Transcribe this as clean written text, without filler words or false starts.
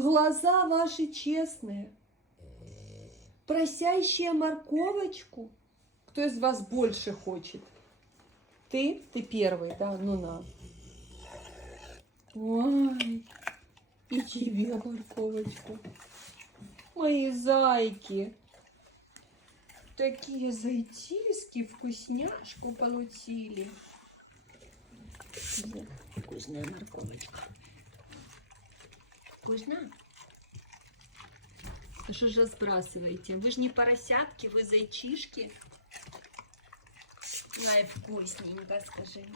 Глаза ваши честные. Просящая морковочку. Кто из вас больше хочет? Ты? Ты первый, да? Ну на. Ой, и тебе морковочку. Мои зайки. Такие зайчишки вкусняшку получили. Вкусная морковочка. Вкусно? Ну что же сбрасываете? Вы же не поросятки, вы зайчишки. Най, вкусненько, скажи.